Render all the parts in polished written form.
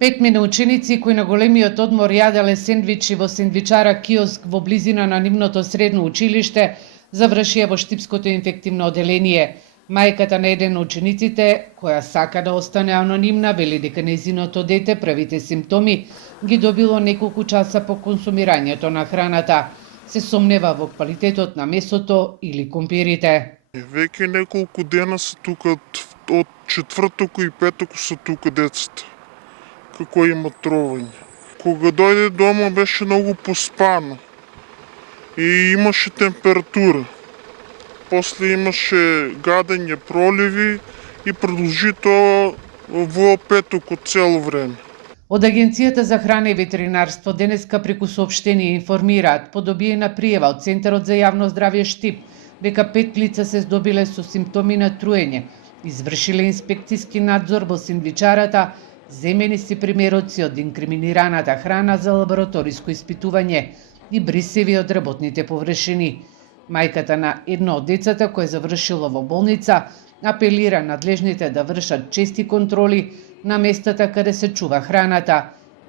5 ученици кои на големиот одмор јаделе сендвичи во сендвичара киоск во близина на нивното средно училиште, завршија во Штипското инфективно оделение. Мајката на еден од учениците, која сака да остане анонимна, вели дека нејзиното дете првите симптоми ги добило неколку часа по консумирањето на храната. Се сомнева во квалитетот на месото или компирите. Веќе неколку дена се тука, од четврток и петок се тука децата, како има тровање. Кога дојде дома беше многу поспано и имаше температура. После имаше гадење, проливи и продолжи тоа во петокот цело време. Од Агенцијата за храна и ветеринарство денеска преку соопштение информираат по добиена пријава од Центарот за јавно здравје Штип дека 5 лица се здобиле со симптоми на труење, извршиле инспекциски надзор во сендвичарата, земени си примероци од инкриминираната храна за лабораториско испитување и брисеви од работните површини. Мајката на едно од децата кој завршило во болница апелира надлежните да вршат чести контроли на местата каде се чува храната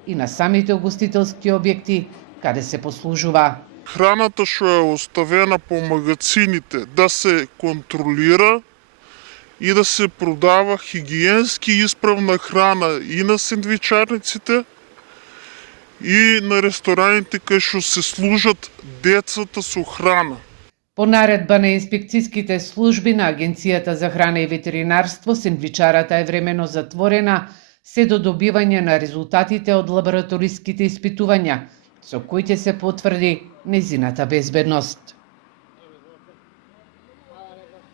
и на самите угостителски објекти каде се послужува. Храната што е оставена по магазините да се контролира и да се продава хигиенски исправна храна и на сендвичарниците и на рестораните кај што се служат децата со храна. По наредба на инспекциските служби на Агенцијата за храна и ветеринарство, сендвичарата е времено затворена се до добивање на резултатите од лабораториските испитувања, со кои ќе се потврди нејзината безбедност.